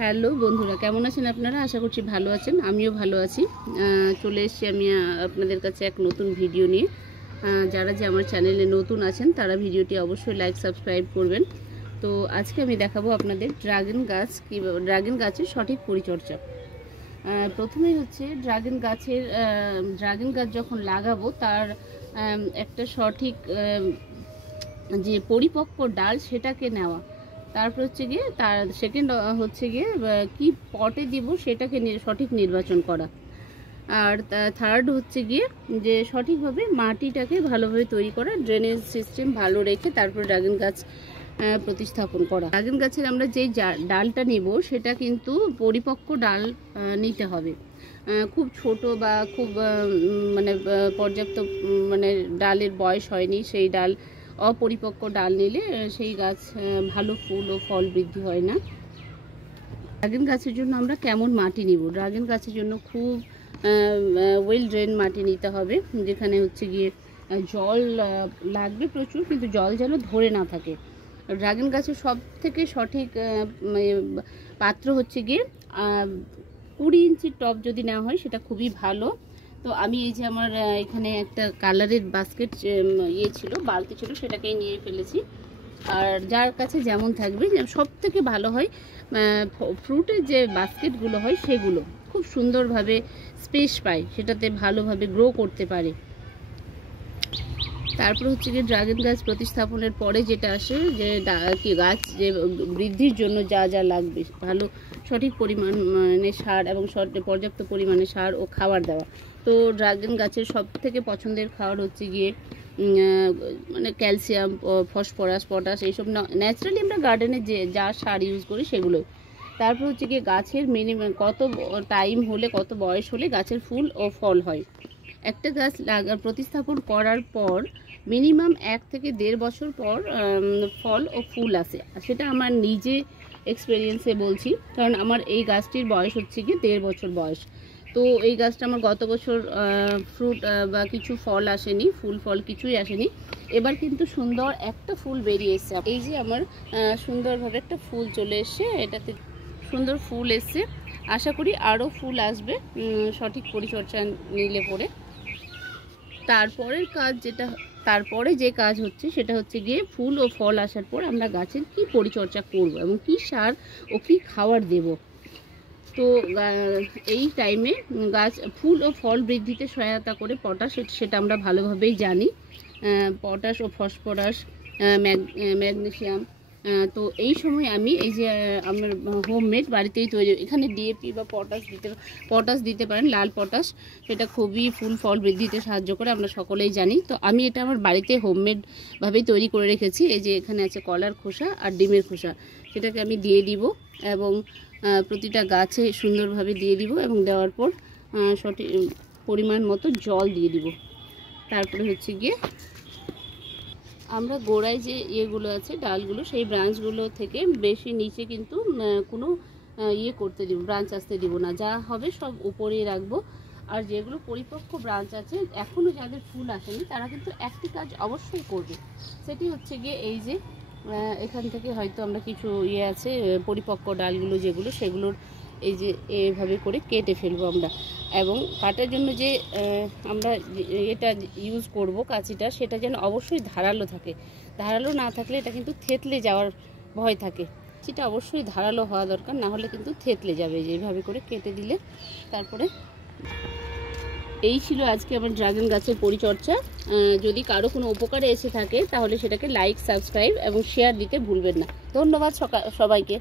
Hello বন্ধুরা, কেমন আছেন আপনারা? আশা করছি ভালো আছেন, আমিও ভালো আছি। চলে এসেছি আমি আপনাদের কাছে এক নতুন ভিডিও নিয়ে। যারা যে আমার চ্যানেলে নতুন আছেন তারা ভিডিওটি অবশ্যই লাইক সাবস্ক্রাইব করবেন। তো আজকে আমি দেখাবো আপনাদের ড্রাগন গাছের সঠিক পরিচর্যা। প্রথমেই হচ্ছে ড্রাগন গাছ যখন লাগাবো তার একটা সঠিক যে পরিপক্ক ডাল সেটাকে নেওয়া। তারপর হচ্ছে গিয়ে তার সেকেন্ড হচ্ছে গিয়ে কি পটে দিব সেটাকে সঠিক নির্বাচন করা। আর থার্ড হচ্ছে গিয়ে যে সঠিকভাবে মাটিটাকে ভালোভাবে তৈরি করা, ড্রেনেজ সিস্টেম ভালো রেখে তারপর ড্রাগন গাছ প্রতিস্থাপন করা। ড্রাগন গাছের আমরা যেই ডালটা নিব সেটা কিন্তু পরিপক্ক ডাল নিতে হবে। খুব ছোট বা খুব মানে পর্যাপ্ত মানে ডালের বয়স হয়নি সেই ডাল, অপরিপক্ক ডাল নিলে সেই গাছ ভালো ফুল ও ফল বৃদ্ধি হয় না। ড্রাগন গাছের জন্য আমরা কেমন মাটি নিব? ড্রাগন গাছের জন্য খুব ওয়েল ড্রেন মাটি নিতে হবে, যেখানে হচ্ছে গিয়ে জল লাগবে প্রচুর, কিন্তু জল যেন ধরে না থাকে। ড্রাগন গাছের সব থেকে সঠিক পাত্র হচ্ছে গিয়ে 20 ইঞ্চির টব যদি নেওয়া হয় সেটা খুবই ভালো। তো আমি এই যে আমার এখানে একটা কালারের বাস্কেট ছিল, বালতি ছিল, সেটাকেই নিয়ে ফেলেছি। আর যার কাছে যেমন থাকবে, সব থেকে ভালো হয় ফ্রুটের যে বাস্কেটগুলো হয় সেগুলো খুব সুন্দরভাবে স্পেস পায়, সেটাতে ভালোভাবে গ্রো করতে পারে। তারপর হচ্ছে গিয়ে ড্রাগন গাছ প্রতিস্থাপনের পরে যেটা আসে যে গাছ যে বৃদ্ধির জন্য যা যা লাগবে, ভালো সঠিক পরিমাণে সার এবং পর্যাপ্ত পরিমাণে সার ও খাবার দেওয়া। তো ড্রাগন গাছের সব থেকে পছন্দের খাবার হচ্ছে গিয়ে মানে ক্যালসিয়াম, ফসফরাস, পটাশ, এইসব ন্যাচারালি আমরা গার্ডেনে যে যা সার ইউজ করি সেগুলো। তারপর হচ্ছে গিয়ে গাছের মিনিমাম কত টাইম হলে, কত বয়স হলে গাছের ফুল ও ফল হয়। একটা গাছ প্রতিস্থাপন করার পর মিনিমাম 1 থেকে 1.5 বছর পর ফল ও ফুল আসে। সেটা আমার নিজে এক্সপিরিয়েন্সে বলছি, কারণ আমার এই গাছটির বয়স হচ্ছে কি 1.5 বছর বয়স। তো এই গাছটা আমার গত বছর ফ্রুট বা কিছু ফল আসেনি, ফুল ফল কিছুই আসেনি। এবার কিন্তু সুন্দর একটা ফুল বেরিয়ে এসছে। এই যে আমার সুন্দরভাবে একটা ফুল চলে এসছে, এটাতে সুন্দর ফুল এসছে। আশা করি আরও ফুল আসবে সঠিক পরিচর্যা নিলে পরে। তারপরে যে কাজ হচ্ছে সেটা হচ্ছে গিয়ে ফুল ও ফল আসার পর আমরা গাছের কি পরিচর্যা করব এবং কি সার ও কি খাবার দেব। তো এই টাইমে গাছ ফুল ও ফল বৃদ্ধিতে সহায়তা করে পটাশ, সেটা আমরা ভালোভাবেই জানি। পটাশ ও ফসফরাস, ম্যাগনেসিয়াম। তো এই সময় আমি এই যে আমার হোমমেড বাড়িতেই তৈরি, এখানে ডিএপি বা পটাশ দিতে পারেন, লাল পটাশ, সেটা খুবই ফুল ফল বৃদ্ধিতে সাহায্য করে, আমরা সকলেই জানি। তো আমি এটা আমার বাড়িতে হোমমেডভাবেই তৈরি করে রেখেছি। এই যে এখানে আছে কলার খোসা আর ডিমের খোসা, সেটাকে আমি দিয়ে দিব এবং প্রতিটা গাছে সুন্দরভাবে দিয়ে দিব এবং দেওয়ার পর সঠিক পরিমাণ মতো জল দিয়ে দিব। তারপরে হচ্ছে গিয়ে আমরা গোড়ায় যে ইয়েগুলো আছে, ডালগুলো, সেই ব্রাঞ্চগুলো থেকে বেশি নিচে কিন্তু কোনো করতে দিব, ব্রাঞ্চ আসতে দিব না। যা হবে সব উপরেই রাখবো। আর যেগুলো পরিপক্ক ব্রাঞ্চ আছে, এখনও যাদের ফুল আসেনি, তারা কিন্তু একটি কাজ অবশ্যই করবে। সেটি হচ্ছে গিয়ে এই যে এখান থেকে হয়তো আমরা কিছু আছে পরিপক্ক ডালগুলো যেগুলো, সেগুলোর এই যে এভাবে করে কেটে ফেলবো আমরা। এবং কাটার জন্য যে আমরা এটা ইউজ করব কাঁচিটা, সেটা যেন অবশ্যই ধারালো থাকে। ধারালো না থাকলে এটা কিন্তু থেতলে যাওয়ার ভয় থাকে। সেটা অবশ্যই ধারালো হওয়া দরকার, না হলে কিন্তু থেতলে যাবে। এইভাবে করে কেটে দিলে তারপরে। এই ছিল আজকে আমার ড্রাগন গাছের পরিচর্যা। যদি কারো কোনো উপকারে এসে থাকে তাহলে সেটাকে লাইক, সাবস্ক্রাইব এবং শেয়ার দিতে ভুলবেন না। ধন্যবাদ সবাইকে।